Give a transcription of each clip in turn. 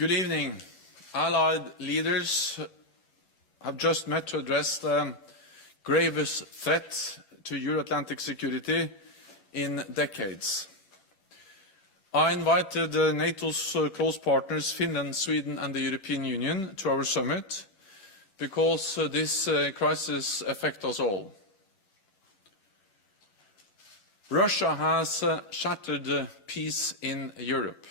Good evening. Allied leaders have just met to address the gravest threat to Euro-Atlantic security in decades. I invited NATO's close partners, Finland, Sweden and the European Union, to our summit because this crisis affects us all. Russia has shattered peace in Europe.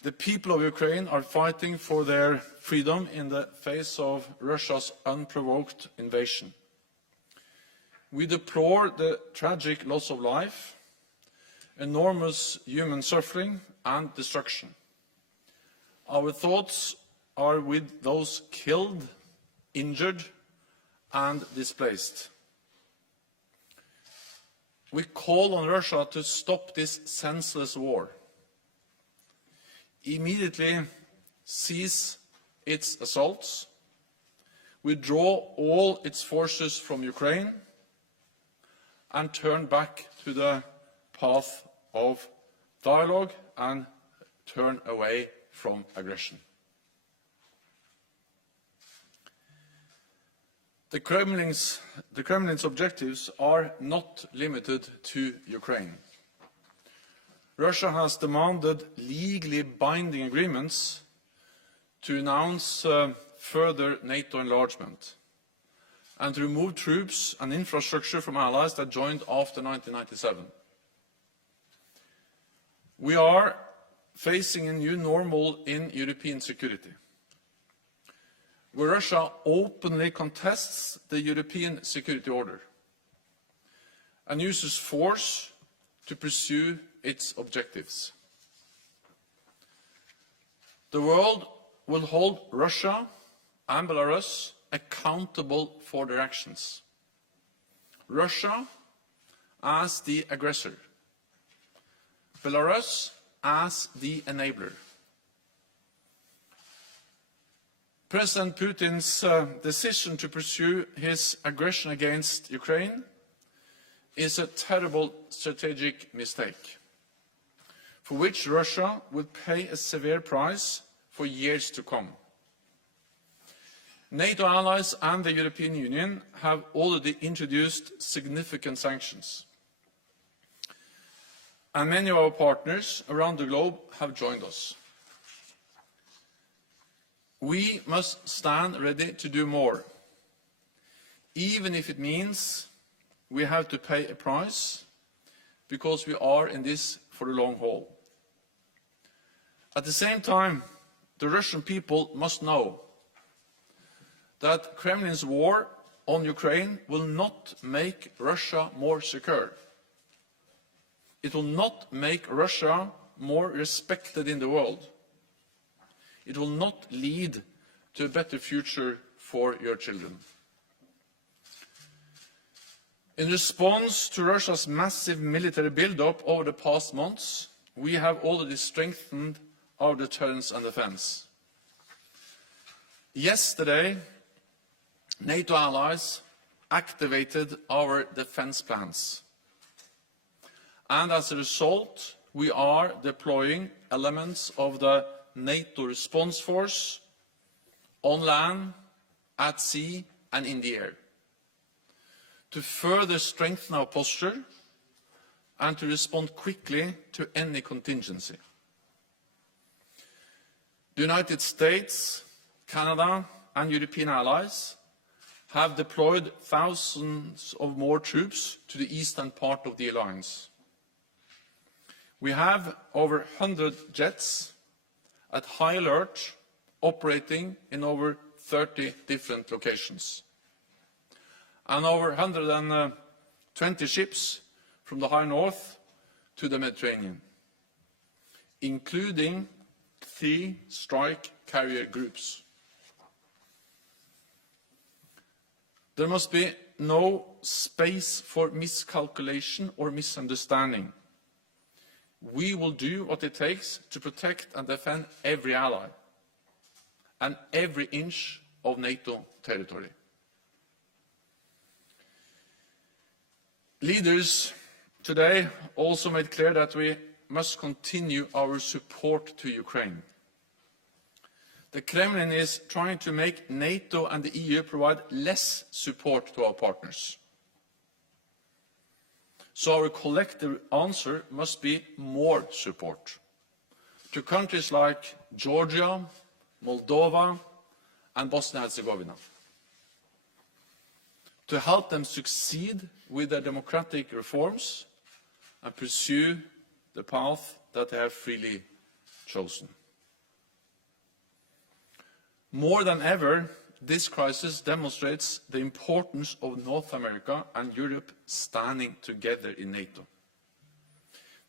The people of Ukraine are fighting for their freedom in the face of Russia's unprovoked invasion. We deplore the tragic loss of life, enormous human suffering and destruction. Our thoughts are with those killed, injured and displaced. We call on Russia to stop this senseless war. Immediately cease its assaults, withdraw all its forces from Ukraine, and turn back to the path of dialogue and turn away from aggression. The Kremlin's objectives are not limited to Ukraine. Russia has demanded legally binding agreements to announce further NATO enlargement and to remove troops and infrastructure from allies that joined after 1997. We are facing a new normal in European security, where Russia openly contests the European security order and uses force to pursue its objectives. The world will hold Russia and Belarus accountable for their actions. Russia as the aggressor, Belarus as the enabler. President Putin's decision to pursue his aggression against Ukraine is a terrible strategic mistake, for which Russia will pay a severe price for years to come. NATO allies and the European Union have already introduced significant sanctions, and many of our partners around the globe have joined us. We must stand ready to do more, even if it means we have to pay a price, because we are in this for the long haul. At the same time, the Russian people must know that Kremlin's war on Ukraine will not make Russia more secure. It will not make Russia more respected in the world. It will not lead to a better future for your children. In response to Russia's massive military build-up over the past months, we have already strengthened our deterrence and defense. Yesterday, NATO allies activated our defense plans. And as a result, we are deploying elements of the NATO response force on land, at sea and in the air, to further strengthen our posture and to respond quickly to any contingency. The United States, Canada and European allies have deployed thousands of more troops to the eastern part of the alliance. We have over 100 jets at high alert, operating in over 30 different locations, and over 120 ships from the high north to the Mediterranean, including 3 strike carrier groups. There must be no space for miscalculation or misunderstanding. We will do what it takes to protect and defend every ally and every inch of NATO territory. Leaders today also made clear that we must continue our support to Ukraine. The Kremlin is trying to make NATO and the EU provide less support to our partners. So our collective answer must be more support to countries like Georgia, Moldova, and Bosnia-Herzegovina, to help them succeed with their democratic reforms and pursue the path that they have freely chosen. More than ever, this crisis demonstrates the importance of North America and Europe standing together in NATO.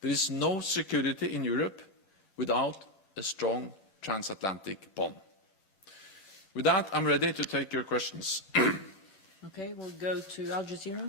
There is no security in Europe without a strong transatlantic bond. With that, I'm ready to take your questions. Okay, we'll go to Al Jazeera.